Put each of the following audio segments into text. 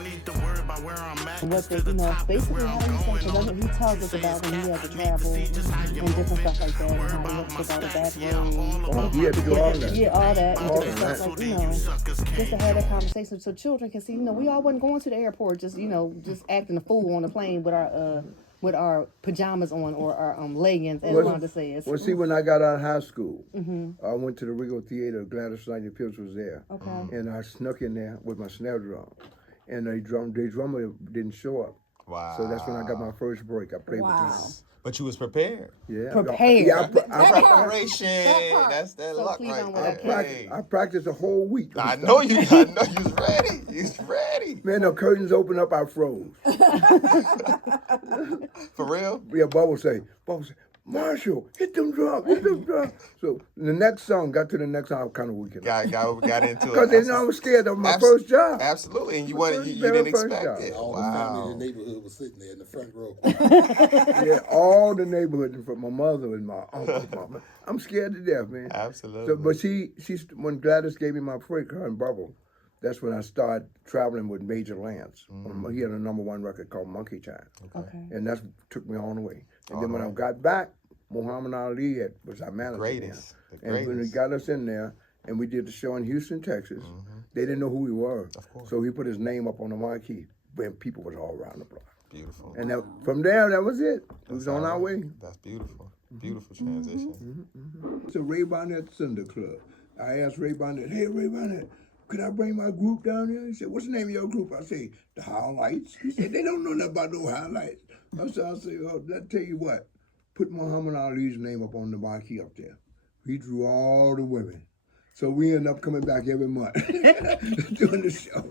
what they, basically how they say, because that's what he tells us about when he had to travel and different stuff like that, and how he had to take all the back roads. He had to do all that. Yeah, all that, and different stuff, like, just to have that conversation so children can see, we all wasn't going to the airport just, just acting a fool on the plane with our pajamas on or our leggings, as Wanda says. Well, see, when I got out of high school, I went to the Regal Theater. Gladys Knight Pierce was there. Okay. And I snuck in there with my snare drum. And the drummer didn't show up. Wow. So that's when I got my first break. I played with him. But you was prepared. Yeah. Prepared. Yeah, preparation. That's that luck right there. I practiced a whole week. I know you was ready. You was ready. Man, the curtains opened up, I froze. For real? Yeah, Bubba say, Marshall, hit them drums. So the next song, got to the next song, I was kind of weak. Got into it. Because they know I was scared of my first job. Absolutely, and you didn't expect it. All the family in the neighborhood was sitting there in the front row. Yeah, all the neighborhood, from my mother and my uncle, mama. I'm scared to death, man. Absolutely. So, but she's when Gladys gave me my break, her and Bubba, that's when I started traveling with Major Lance. He had a #1 record called Monkey Time. Okay. And that took me all the way. And then when I got back, Muhammad Ali was our manager. The greatest. And when he got us in there, and we did the show in Houston, Texas, they didn't know who we were. Of course. So he put his name up on the marquee, when people was all around the block. Beautiful. And from there, that was it. It was on our way. That's beautiful. Beautiful transition. It's a Ray Barnett Cinder Club. I asked Ray Barnett, hey, Ray Barnett, could I bring my group down here? He said, what's the name of your group? I say, the Highlights. He said, they don't know nothing about no Highlights. I said, oh, I'll tell you what, put Muhammad Ali's name up on the marquee up there. He drew all the women. So we end up coming back every month doing the show.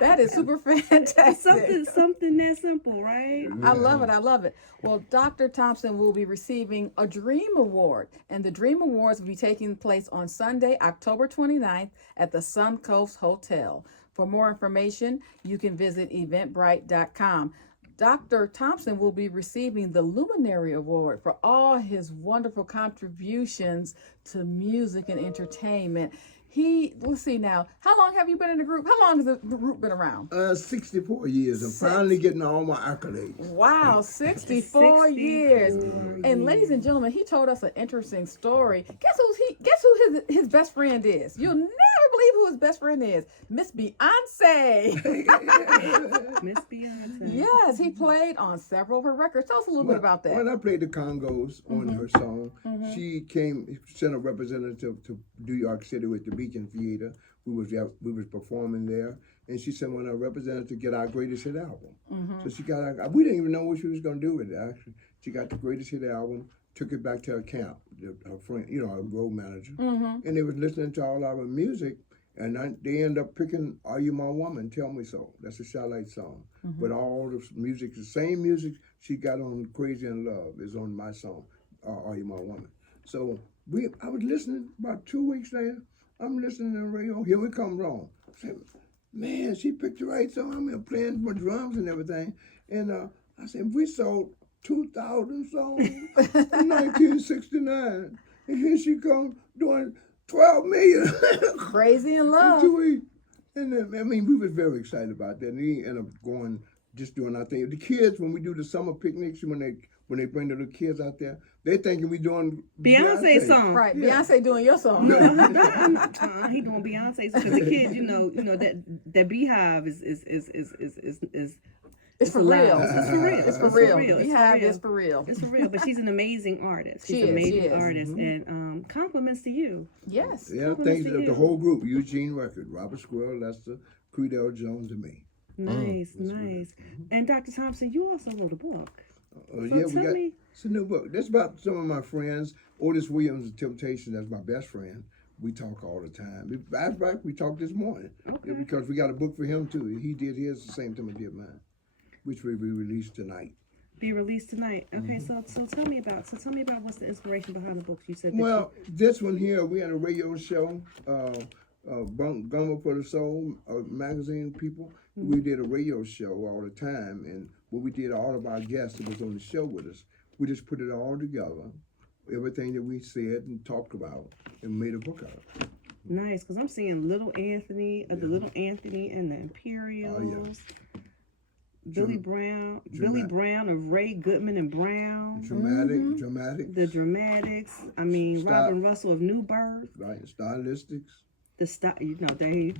That is super fantastic. Something that simple, right? I love it. Well, Dr. Thompson will be receiving a Dream Award, and the Dream Awards will be taking place on Sunday, October 29th at the Suncoast Hotel. For more information, you can visit eventbrite.com. Dr. Thompson will be receiving the Luminary Award for all his wonderful contributions to music and entertainment. Let's see now, how long have you been in the group? How long has the group been around? 64 years. I'm finally getting all my accolades. Wow, 64 years. And ladies and gentlemen, he told us an interesting story. Guess who his best friend is? You'll never believe who his best friend is. Miss Beyonce. Miss Beyonce. Yes, he played on several of her records. Tell us a little bit about that. When I played the Congos on her song, she sent a representative to New York City with the Beacon Theater. We was performing there, and she sent one of her representatives to get our greatest hit album. So she got we didn't even know what she was going to do with it. Actually, she got the greatest hit album, took it back to her camp, her friend, our road manager, and they was listening to all our music. And they end up picking "Are You My Woman?" Tell Me So. That's a Charlotte song. But all the music, the same music she got on "Crazy in Love" is on my song, "Are You My Woman?" So I was listening about 2 weeks later. I'm listening to the radio. Here We Come Wrong. I said, man, she picked the right song. I'm here playing my drums and everything. And I said, we sold 2,000 songs in 1969. And here she comes doing 12 million. Crazy in Love. In 2 weeks. And then, we was very excited about that. And we ended up just doing our thing. The kids, when we do the summer picnics, when they bring the little kids out there, they thinking we doing Beyonce song. Right, yeah. Beyonce doing your song. He doing Beyonce song. Because the kids, that beehive is it's for real. It's for real. It's for real. Beehive is for real. It's for real. But she's an amazing artist. She's an amazing artist. And compliments to you. Yes. Yeah, thanks to the whole group. Eugene Record, Robert Squirrel, Lester, Creedell Jones, and me. Nice. And Dr. Thompson, you also wrote a book. It's a new book. That's about some of my friends. Otis Williams of Temptation, that's my best friend. We talk all the time. We talked this morning. Okay. Because we got a book for him too. He did his the same time I did mine, which will be released tonight. Be released tonight. Okay, so tell me about what's the inspiration behind the books you said. This one here, we had a radio show, Gummer for the Soul, magazine people. We did a radio show all the time, and when we did all of our guests that was on the show with us, we just put it all together, everything that we said and talked about, and made a book out of it. Nice, because I'm seeing Little Anthony, the Little Anthony and the Imperials. Billy Brown of Ray Goodman and Brown. Dramatics. The Dramatics. I mean, Robin Russell of New Birth. Right, Stylistics. The style, you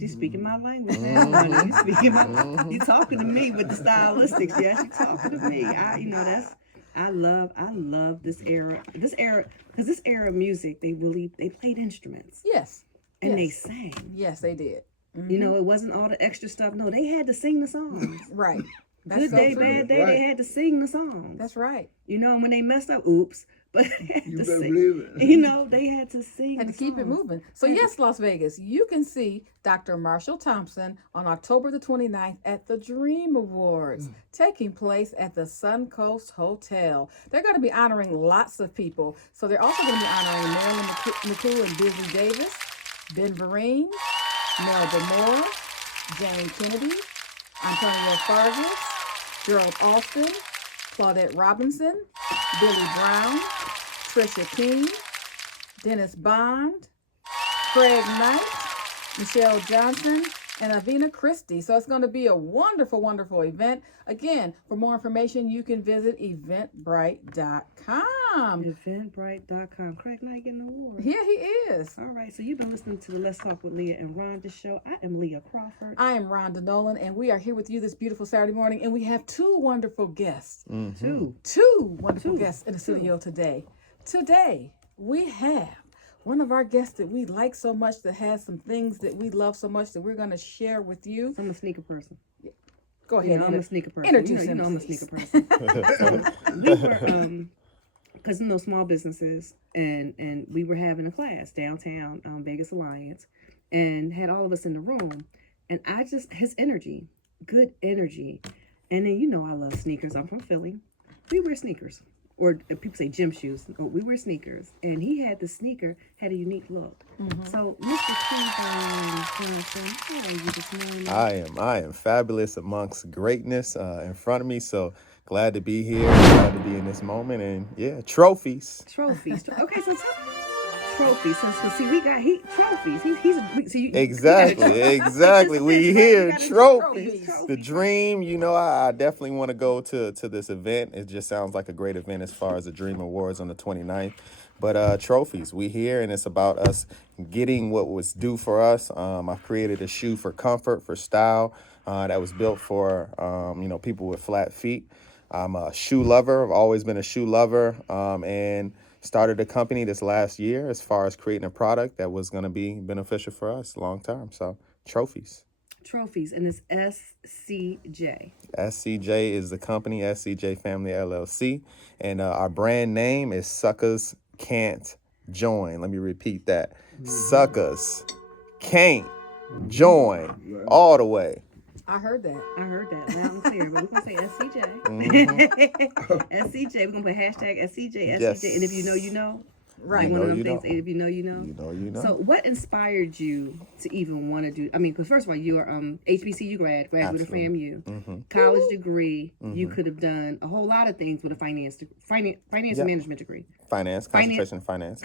speaking my language now. You talking to me with the stylistics. Yes, you talking to me. I love this era. Because this era of music, they played instruments. Yes. And they sang. Yes, they did. It wasn't all the extra stuff. No, they had to sing the songs. Right. That's Good so day, true. bad day, they had to sing the songs. That's right. And when they messed up, oops. But they had You to better sing. believe it. They had to sing. Had to keep it moving. So yes, Las Vegas, you can see Dr. Marshall Thompson on October the 29th at the Dream Awards, taking place at the Suncoast Hotel. They're going to be honoring lots of people. So they're also going to be honoring Marilyn McCool and Busy Davis, Ben Vereen, Melba Moore, Jane Kennedy, Antonio Fargas, Gerald Alston, Claudette Robinson, Billy Brown, Trisha King, Dennis Bond, Craig Knight, Michelle Johnson, and Avina Christie. So it's going to be a wonderful, wonderful event. Again, for more information, you can visit eventbrite.com. Eventbrite.com. Craig Knight getting an award. Yeah, he is. All right, so you've been listening to the Let's Talk with Leah and Rhonda show. I am Leah Crawford. I am Rhonda Nolan, and we are here with you this beautiful Saturday morning, and we have two wonderful guests. Two wonderful guests in the studio today. Today, we have one of our guests that we like so much, that has some things that we love so much that we're going to share with you. I'm a sneaker person. Go ahead. I'm a sneaker person. Introduce him, I'm a please. sneaker person. We were, because small businesses, and we were having a class downtown Vegas Alliance, and had all of us in the room, and his energy, good energy, and then I love sneakers. I'm from Philly. We wear sneakers. Or people say gym shoes. We wear sneakers. And he had the sneaker, had a unique look. So, Mr. Clevon Johnson, how are you this morning? I am fabulous amongst greatness in front of me. So glad to be here. Glad to be in this moment. And yeah, trophies. Trophies. Okay, so trophies. So see, we got trophies. Exactly. We here, trophies. Trophies. The dream, I definitely want to go to this event. It just sounds like a great event as far as the Dream Awards on the 29th. But trophies, we here, and it's about us getting what was due for us. I've created a shoe for comfort, for style, that was built for, people with flat feet. I'm a shoe lover. I've always been a shoe lover, and started a company this last year as far as creating a product that was going to be beneficial for us long term. So trophies. Trophies, and it's SCJ. SCJ is the company, SCJ Family LLC. And our brand name is Suckers Can't Join. Let me repeat that. Suckers Can't Join. All the way. I heard that. Loud and clear, but we're going to say SCJ. SCJ, we're going to put hashtag SCJ, Yes. and if you know, you know. Right. One of them you things, know. if you know, you know. You know. So what inspired you to even want to do, because first of all, you are HBCU graduate of FAMU, college degree, you could have done a whole lot of things with a finance and management degree. Concentration in finance.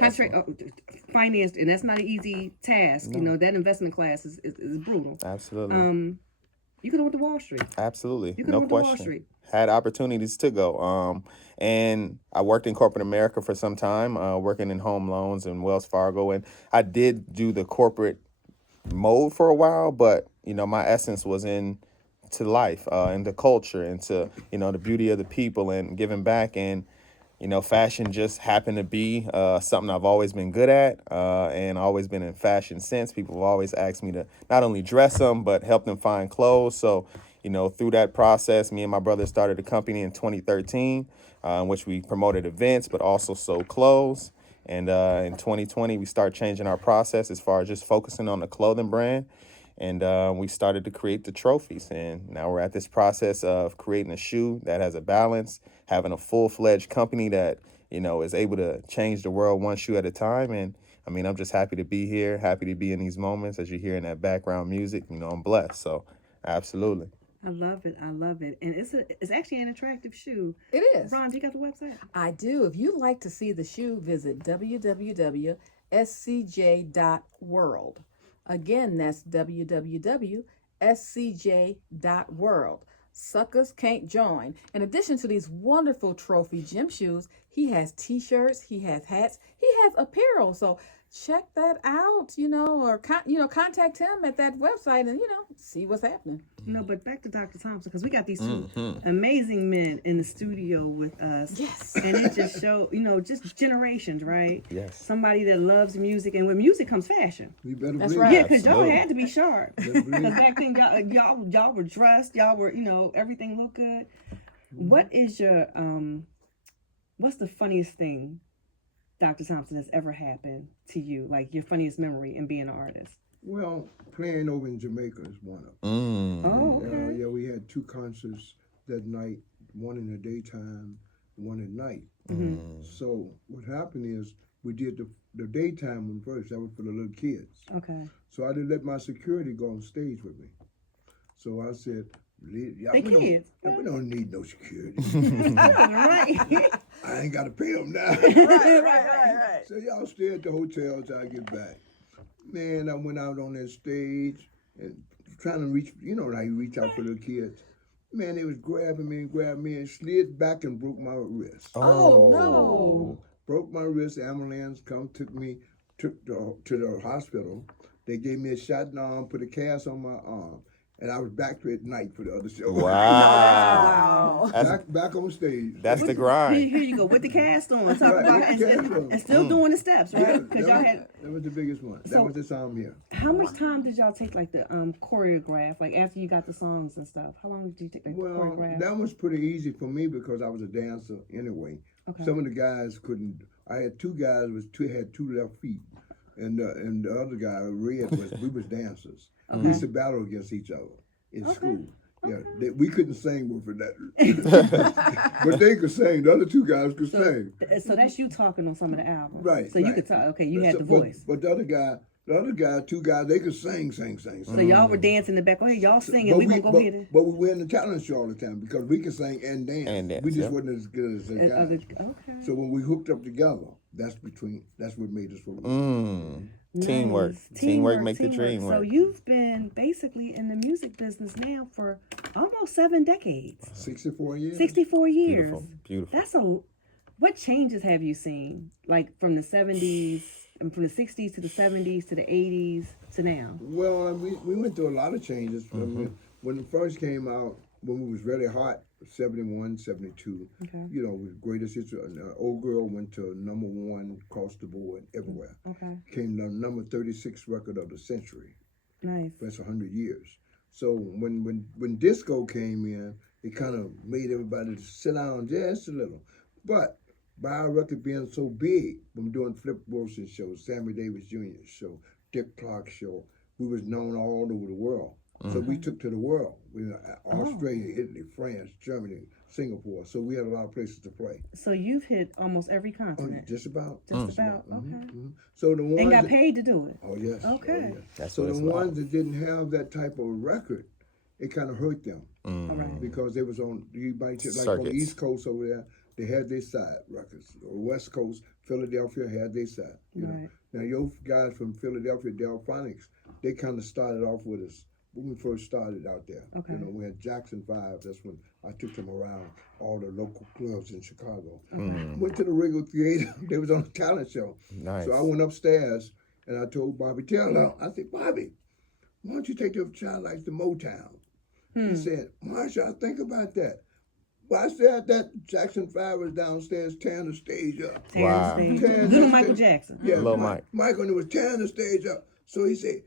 Finance, and that's not an easy task. No. That investment class is brutal. Absolutely. You could have went to Wall Street. Absolutely. You No could have went to Wall question. Street. Had opportunities to go. And I worked in corporate America for some time, working in home loans and Wells Fargo. And I did do the corporate mode for a while, but, my essence was into life, into culture, into, the beauty of the people and giving back. And, fashion just happened to be something I've always been good at, and always been in fashion since. People have always asked me to not only dress them, but help them find clothes. So, through that process, me and my brother started a company in 2013, in which we promoted events, but also sold clothes. And in 2020, we started changing our process as far as just focusing on the clothing brand. And we started to create the trophies. And now we're at this process of creating a shoe that has a balance, having a full-fledged company that, is able to change the world one shoe at a time. And I'm just happy to be here, happy to be in these moments. As you hear in that background music, I'm blessed. So absolutely. I love it. And it's actually an attractive shoe. It is. Ron, do you got the website? I do. If you'd like to see the shoe, visit www.scj.world. Again, that's www.scj.world. Suckers can't join. In addition to these wonderful Trophie gym shoes, he has t-shirts, he has hats, he has apparel. So check that out, or contact him at that website and see what's happening. But back to Dr. Thompson, because we got these two amazing men in the studio with us. Yes. And it just show, just generations, right? Yes. Somebody that loves music, and with music comes fashion. You better That's believe right. Yeah, because y'all Absolutely. had to be sharp. Because back then, y'all were dressed, y'all were, everything looked good. What is your, what's the funniest thing, Dr. Thompson, has ever happened to you? Like your funniest memory in being an artist? Well, playing over in Jamaica is one of them. Oh, okay. Yeah, we had 2 concerts that night, one in the daytime, one at night. So what happened is we did the daytime one first. That was for the little kids. Okay. So I didn't let my security go on stage with me. So I said, we kids. don't need no security. Right. I ain't got to pay them now. Right. So y'all stay at the hotel till I get back. Man, I went out on that stage and trying to reach, how you reach out for the kids. Man, they was grabbing me and slid back and broke my wrist. Oh, no. Broke my wrist. Ambulance took me to the hospital. They gave me a shot in the arm, put a cast on my arm. And I was back at night for the other show. Wow. back on stage. That's the grind. Here you go with the cast on, talk Right, about with the cast on. and still doing the steps, Yeah, right? Because y'all had. that was the biggest one. So- That was the song here. How much time did y'all take, like the choreograph, like after you got the songs and stuff? How long did you take, like the Well, choreograph? that was pretty easy for me because I was a dancer anyway. Okay. Some of the guys couldn't. I had 2 guys had 2 left feet, and the other guy, Red, we was dancers. We used to battle against each other in school. Yeah, we couldn't sing for that, but they could sing. The other 2 guys could sing. So that's you talking on some of the albums, Right. So you right. could talk. Okay, you had the But- voice. But the other guy, 2 guys, they could sing. So y'all were dancing in the back. Oh, hey, y'all singing. But We gonna go ahead. But we win the talent show all the time because we can sing and dance. And dance, we just yep. wasn't as good as the guys. Okay. So when we hooked up together, that's what made us what we Teamwork. Teamwork make the dream So work. you've been basically in the music business now for almost 7 decades. 64 years. 64 years. Beautiful. That's what changes have you seen? Like from the 70s, and from the 60s to the 70s to the 80s to now? Well, we went through a lot of changes. I mean, when it first came out, when we was really hot, 71, 72, Okay. was greatest hits. Old Girl went to #1 across the board everywhere. Okay. Came the number 36 record of the century. Nice. That's 100 years. So when disco came in, it kind of made everybody sit down just a little. But by our record being so big, from doing Flip Wilson shows, Sammy Davis Jr. show, Dick Clark show, we was known all over the world. So we took to the world. Australia, Italy, France, Germany, Singapore. So we had a lot of places to play. So you've hit almost every Oh, continent. just about. Just about. Okay. Mhm. So the ones And got that- paid to do it. Oh yes. Okay. Oh, yes. That's So what the it's ones about. that didn't have that type of record, it kind of hurt them All right. because they was on like on the Circuits. East Coast over there. They had their side records. Or West Coast, Philadelphia had their side. You know. Right. Now your guys from Philadelphia, Delphonics, they kind of started off with us when we first started out there. Okay. We had Jackson 5. That's when I took them around all the local clubs in Chicago. Mm. Went to the Regal Theater. They was on a talent show. Nice. So I went upstairs and I told Bobby Taylor, I said, Bobby, why don't you take your child like to Motown? He said, Marshall, I think about that. Well, I said that Jackson 5 was downstairs tearing the stage up. Wow. Tearing Little the Michael stage- Jackson. Yeah, Lil Mike. Michael was tearing the stage up. So he said,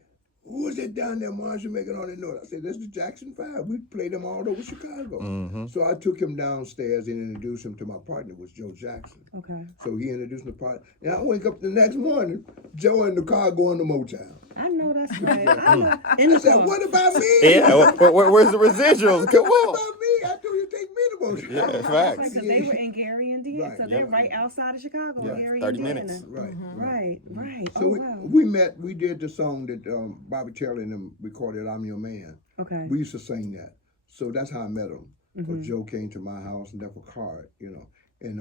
who is it down there, Marshall, making all that noise? I said, that's the Jackson 5. We played them all over Chicago. So I took him downstairs and introduced him to my partner, was Joe Jackson. Okay. So he introduced the partner. And I wake up the next morning, Joe in the car going to Motown. I know that's right. I know. In I the said, car. what about me? Yeah, where's the residuals? Come What on. about me? I told you to take me to Motown. Yeah, facts. Because they were in Gary, Indiana. Right, So they're yep. right outside of Chicago, Yeah, Gary, 30 Indiana. minutes. Right. Right. So Oh, wow. we did the song that Bobby Taylor and them recorded, I'm Your Man. Okay. We used to sing that. So that's how I met him. Because Joe came to my house and left a card, And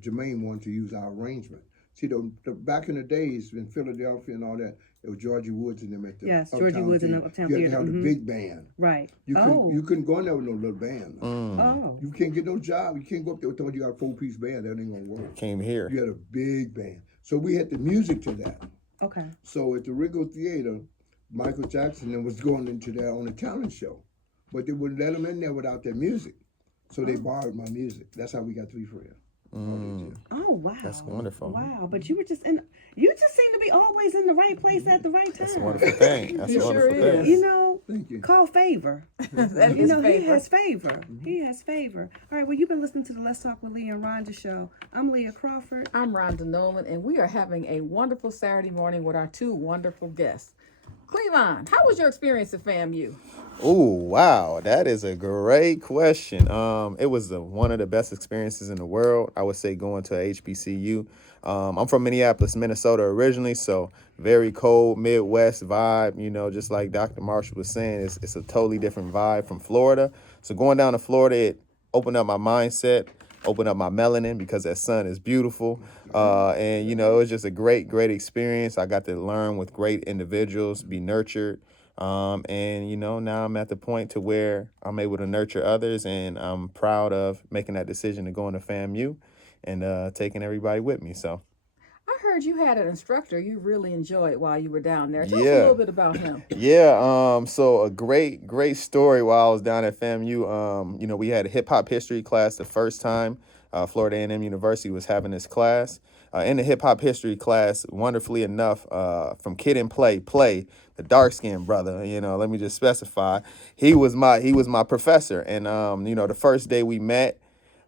Jermaine wanted to use our arrangement. See, the back in the days in Philadelphia and all that, it was Georgie Woods and them at the Yes, Georgie Uptown Woods and Theater. the Uptown You had Theater. to have the big band. Right. You couldn't go in there with no little band. Oh. You can't get no job. You can't go up there with you got a 4-piece band. That ain't gonna work. Came here. You had a big band. So we had the music to that. Okay. So at the Ringo Theater, Michael Jackson then was going into that on a talent show. But they wouldn't let him in there without their music. So they borrowed my music. That's how we got Three Friends. Oh wow. That's wonderful. Wow, but you just seem to be always in the right place at the right time. That's a wonderful thing. That's He a sure wonderful is. thing. You know, Thank you. call favor. That You is know, he favor. has favor. He has favor. All right, well, you've been listening to the Let's Talk with Leah and Rhonda show. I'm Leah Crawford. I'm Rhonda Nolan, and we are having a wonderful Saturday morning with our two wonderful guests. Clevon, how was your experience at FAMU? Oh, wow. That is a great question. It was one of the best experiences in the world. I would say going to a HBCU. I'm from Minneapolis, Minnesota originally, so very cold Midwest vibe, you know, just like Dr. Marshall was saying, it's a totally different vibe from Florida. So going down to Florida, it opened up my mindset, opened up my melanin because that sun is beautiful. And, you know, it was just a great, great experience. I got to learn with great individuals, be nurtured. And, you know, now I'm at the point to where I'm able to nurture others, and I'm proud of making that decision to go into FAMU and taking everybody with me. So I heard you had an instructor you really enjoyed while you were down there. Tell us a Yeah. little bit about him. Yeah, so a great, great story while I was down at FAMU. You know, we had a hip hop history class the first time. Florida A&M University was having this class. In the hip hop history class, wonderfully enough, from Kid and Play, the dark skinned brother, you know, let me just specify, he was my professor. And you know, the first day we met,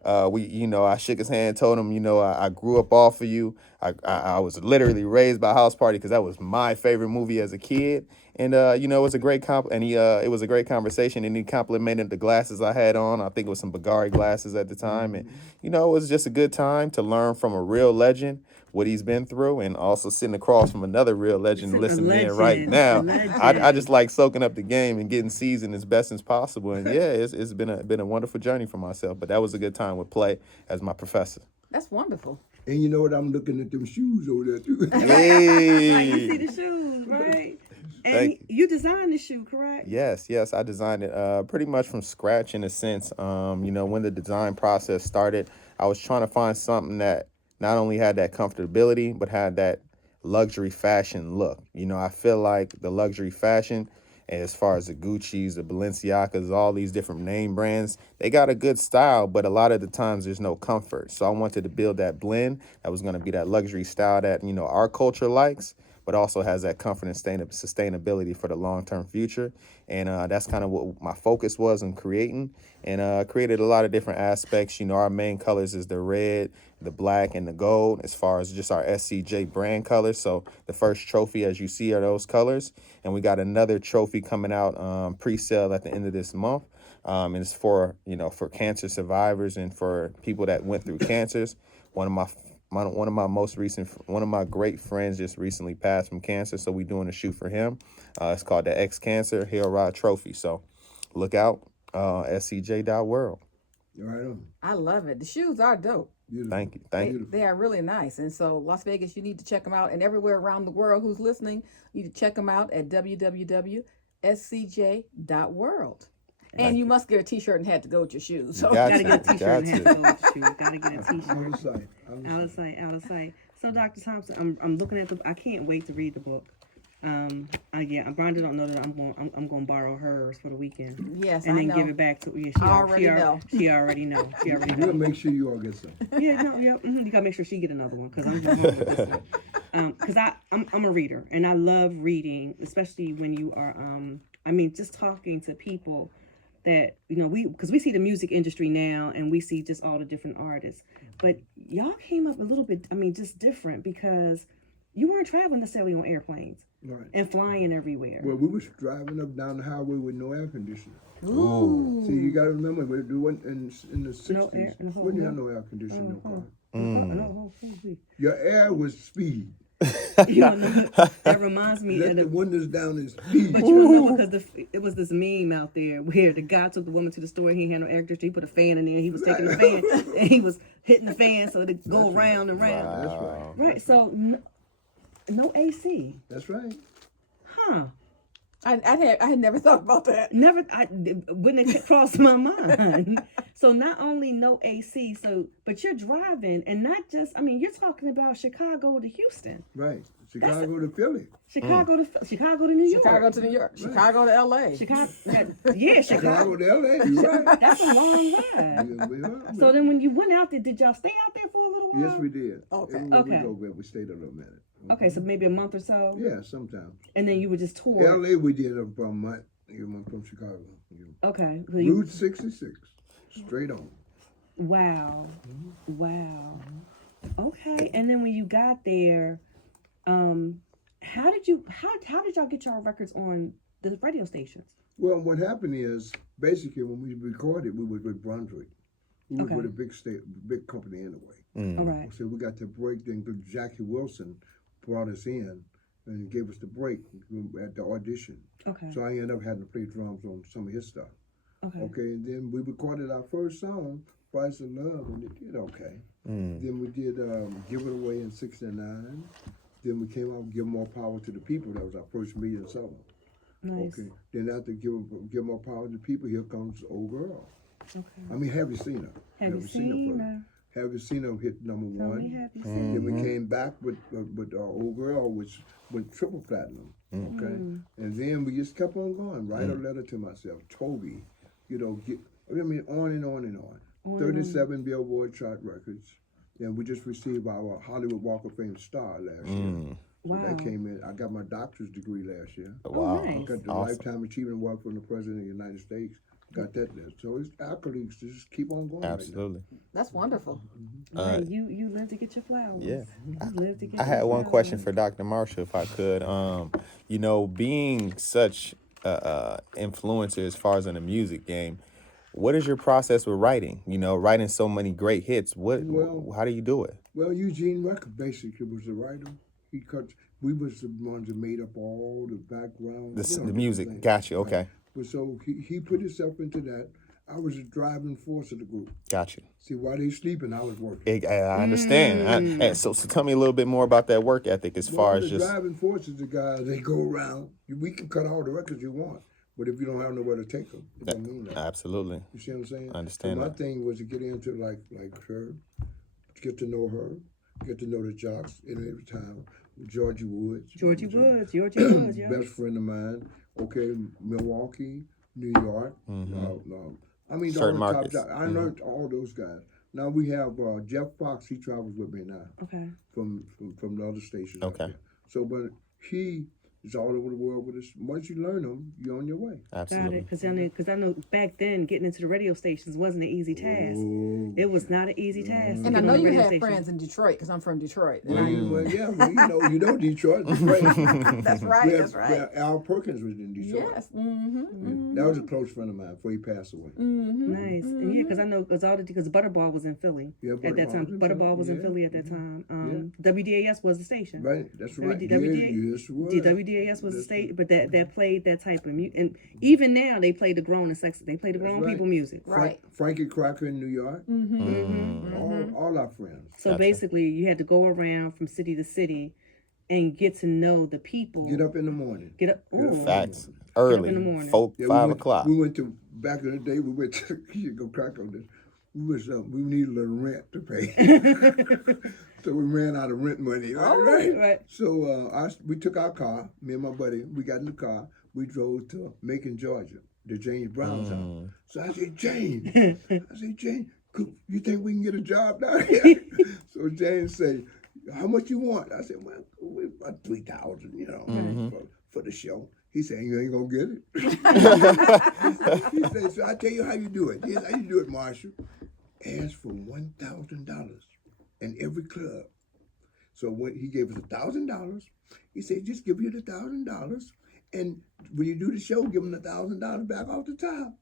I shook his hand, told him, you know, I grew up off of you. I was literally raised by House Party because that was my favorite movie as a kid. And, you know, it was a great it was a great conversation, and he complimented the glasses I had on. I think it was some Bagari glasses at the time. And, you know, it was just a good time to learn from a real legend what he's been through, and also sitting across from another real legend listening in right now. I just like soaking up the game and getting seasoned as best as possible. And yeah, it's been a wonderful journey for myself. But that was a good time with Play as my professor. That's wonderful. And you know what? I'm looking at them shoes over there too. Right, you see the shoes, right? And Thank you designed the shoe, correct? Yes, I designed it pretty much from scratch in a sense. You know, when the design process started, I was trying to find something that not only had that comfortability, but had that luxury fashion look. You know, I feel like the luxury fashion, as far as the Gucci's, the Balenciagas, all these different name brands, they got a good style, but a lot of the times there's no comfort. So I wanted to build that blend that was going to be that luxury style that, you know, our culture likes, but also has that comfort and sustainability for the long-term future. And that's kind of what my focus was in creating, and created a lot of different aspects. You know, our main colors is the red, the black, and the gold, as far as just our SCJ brand colors. So the first trophy, as you see, are those colors. And we got another trophy coming out pre-sale at the end of this month. And it's for, you know, for cancer survivors and for people that went through cancers. One of my great friends just recently passed from cancer, so we're doing a shoot for him. It's called the X Cancer Hail Rod Trophy. So look out, scj.world. Right on. I love it. The shoes are dope. Beautiful. Thank you. They are really nice. And so Las Vegas, you need to check them out. And everywhere around the world who's listening, you need to check them out at www.scj.world. And you must get a t-shirt and hat to go with your shoes. So Got Gotta to, get a t-shirt and got hat to. to go with the shoes. Gotta get a t-shirt. Out of sight. Out of sight, out of sight. So, Dr. Thompson, I'm looking at I can't wait to read the book. Rhonda don't know that I'm going to borrow hers for the weekend. yes, And I then know. give it back to She I already know. She already know. She already We'll know. make sure you all get some. Yeah, no, yeah. You gotta make sure she get another one because I'm just going with this one. Because I'm a reader and I love reading, especially when you are just talking to people that, you know, because we see the music industry now and we see just all the different artists, but y'all came up a little bit, just different because you weren't traveling necessarily on airplanes Right. and flying everywhere. Well, we was driving up down the highway with no air conditioning. Ooh. See, you got to remember, we went in the 60s. No air in the whole- we didn't have no air conditioning, no car. No, Your air was speed. You don't know, that reminds me Let of the the. windows down and speed. But you don't know because it was this meme out there where the guy took the woman to the store. He had no air conditioner. He put a fan in there. He was taking the fan and he was hitting the fan so it go around and round. That's right. Right. So no AC. That's right. Huh. I had never thought about that. Never. Wouldn't have crossed my mind. So not only no AC. But you're driving and not just. I mean, you're talking about Chicago to Houston. Right. Chicago to Philly. Chicago to New York. Chicago to New York. Right. Chicago to LA. Chicago. Yeah, Chicago to LA. You're right. That's a long ride. So then when you went out there, did y'all stay out there for a little while? Yes, we did. Okay. Everywhere Okay. we go, we stayed a little minute. Okay, so maybe a month or so? Yeah, sometimes. And then you would just tour? LA, we did it for a month. You know, from Chicago. Okay. So Route 66. Straight on. Wow. Wow. Okay, and then when you got there, how did y'all get y'all records on the radio stations? Well, what happened is, basically, when we recorded, we was with Brunswick. We was Okay. with a big company anyway. All right. So we got the break, then Jackie Wilson brought us in and gave us the break at the audition. Okay. So I ended up having to play drums on some of his stuff. Okay. Okay, and then we recorded our first song, Price of Love, and it did okay. Then we did Give It Away in '69. Then we came out with Give More Power to the People. That was our first million song. Nice. Okay. Then after Give More Power to the People, here comes Old Girl. Okay. I mean, Have You Seen Her? Have you seen her? Have You Seen Her hit number Tell one. me, have you seen Then we came back with Old Girl, which went triple platinum. Okay. And then we just kept on going. Write a letter to myself, Toby. You know, on and on and on. 37 Billboard chart records. And we just received our Hollywood Walk of Fame star last year. Wow. So that came in. I got my doctor's degree last year. Wow. nice. I got the Lifetime Achievement Award from the President of the United States. Got that there. So it's accolades to just keep on going. Absolutely. That's wonderful. Right, you live to get your flowers. Yeah. You live to get I your had one flowers. question for Dr. Marshall, if I could. You know, being such influencer as far as in the music game, what is your process with writing? You know, writing so many great hits. How do you do it? Well, Eugene Rucker basically was the writer. We was the ones that made up all the background. The music. Gotcha. Okay. But so he put himself into that. I was the driving force of the group. Gotcha. See, while they sleeping, I was working. I understand. So tell me a little bit more about that work ethic as far as the just. driving force is the guy, they go around. We can cut all the records you want, but if you don't have nowhere to take them, it don't mean that. Absolutely. You see what I'm saying? I understand So my that. thing was to get into like her, get to know her, get to know the jocks in every time. Georgie Woods, yeah. best friend of mine. Okay, Milwaukee, New York. I mean, Certain all the markets. top. I learned all those guys. Now we have Jeff Fox. He travels with me now. Okay. From the other stations. out Okay. there. So, but he is all over the world with us. Once you learn them, you're on your way. Got Absolutely. it. Because I know back then getting into the radio stations wasn't an easy task. It was not an easy task. to And I get know on the you radio had station. friends in Detroit because I'm from Detroit. Well, you know Detroit. Right. That's right. That's right. Al Perkins was in Detroit. Yes. That was a close friend of mine before he passed away. Nice. And yeah, because I know because Butterball was in Philly Yeah, at that time. Butterball was in Philly at that time. WDAS was the station. Right, that's right. WDAS was the state, but that played that type of music. And even now they play the grown and sexy. They play the grown right. people music. Right. Frankie Crocker in New York. All our friends. So Gotcha. basically, you had to go around from city to city and get to know the people. Get up in the morning. Get up. Ooh. Facts. in the Early. morning. 5 o'clock. We went to back in the day. We went to you go crack on this. We needed a little rent to pay, so we ran out of rent money. Right. So we took our car. Me and my buddy. We got in the car. We drove to Macon, Georgia, to James Brown's house. So I said, James, you think we can get a job down here? So James said, how much you want? I said, well, about 3,000, you know, for the show. He said, you ain't gonna get it. He said, so I tell you how you do it. Here's how you do it, Marshall. Ask for $1,000 in every club. So when he gave us $1,000, he said, just give you the $1,000, and when you do the show, give him the $1,000 back off the top.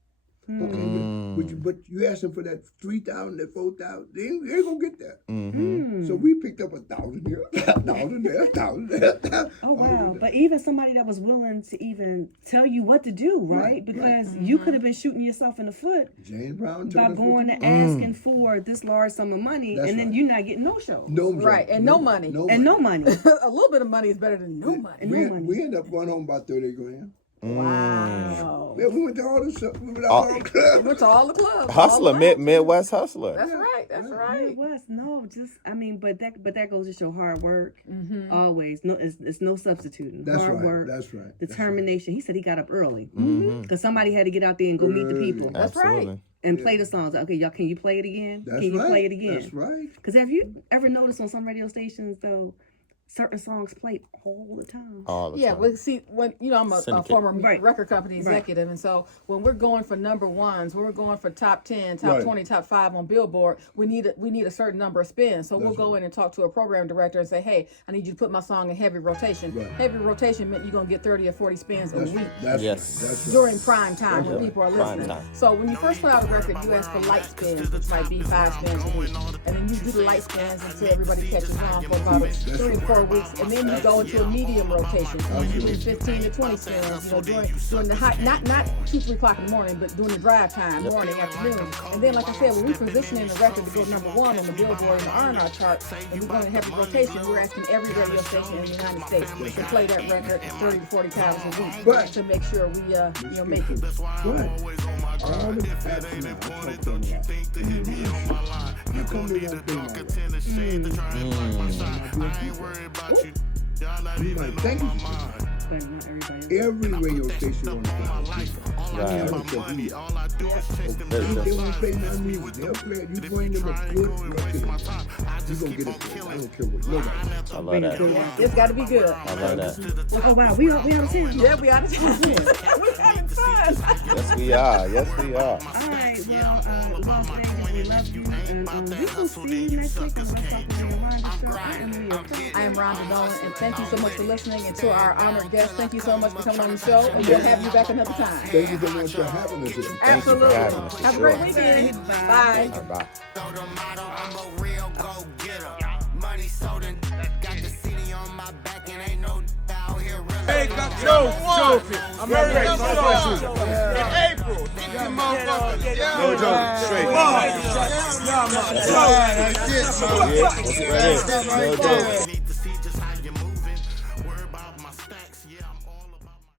But you ask them for that 3,000, that 4,000, they ain't gonna get that. Mm-hmm. So we picked up 1,000 here, 1,000 there, 1,000 there. Oh wow! But even somebody that was willing to even tell you what to do, right? Because you could have been shooting yourself in the foot James Brown by going and asking for this large sum of money, That's and then right. you're not getting no show. No, Right, and no money. And no money. A little bit of money is better than no money. We ended up going home about 30 grand. Wow. Yeah, we went to all the stuff. We went to all the We clubs. went to all the clubs. Hustler, all the Midwest hustler. That's right. That's right. West, no, just I mean, but that goes to show hard work. Always, no, it's no substituting. That's hard right. work, That's right. determination. He said he got up early because somebody had to get out there and go meet the people That's right. Absolutely. and play the songs. Okay, y'all, can you play it again? That's Can you right. play it again? That's right. Because have you ever noticed on some radio stations though, certain songs played all the time? All the Yeah, time. well, see, when I'm a Syndicate. former Right. record company executive, and so when we're going for number ones, when we're going for top 10, top Right. 20, top 5 on Billboard, we need a certain number of spins. So we'll That's go in and talk to a program director and say, hey, I need you to put my song in heavy rotation. Right. Heavy rotation meant you're gonna get 30 or 40 spins a week. That's Yes. right. That's right. During prime time when right. people are Prime listening. time. So when you first put out a record, you ask for light spins, which might be 5 spins a week. And then you do the light spins until everybody catches on for about 3 to 4 weeks. And then you go into a medium rotation. So you do 15 to 20 spins, during the high, not 2, 3 o'clock in the morning, but during the drive time, morning, afternoon. And then, like I said, when we're positioning the record to go number 1 on the Billboard and the R&R chart, and we're going in heavy rotation, we're asking every radio station in the United States to play that record 30 to 40 times a week Right. to make sure we make it. Right. All the facts now, I talk to them about. You come to one thing like that. You might think it's But not everybody. every radio station on the planet. Right. They won't play my music. They'll play it. You bring them a good record. You gonna get it played. I don't care what nobody. I love that. It's got to be good. I love that. Well, oh wow, we out of town. Yeah, we out of time. We're having fun. Yes, we are. Yes, we are. All right, well, Los Angeles, we love you, and we will see you next week. I am Rhonda Nolan, and thank you so much for listening. And to our honored guests, thank you so much for coming on the show, and we'll have you back another time. Thank you so much for having us here. Thank you for Absolutely. having us, for Have a great sure. weekend. Bye. All right, bye. I'm a real go-getter. Money sold and got the city on my back and ain't no out here really. Hey, got Trophie. I'm ready. In April. Get them motherfuckers. No joke. Straight. Yeah, that's it. No joke.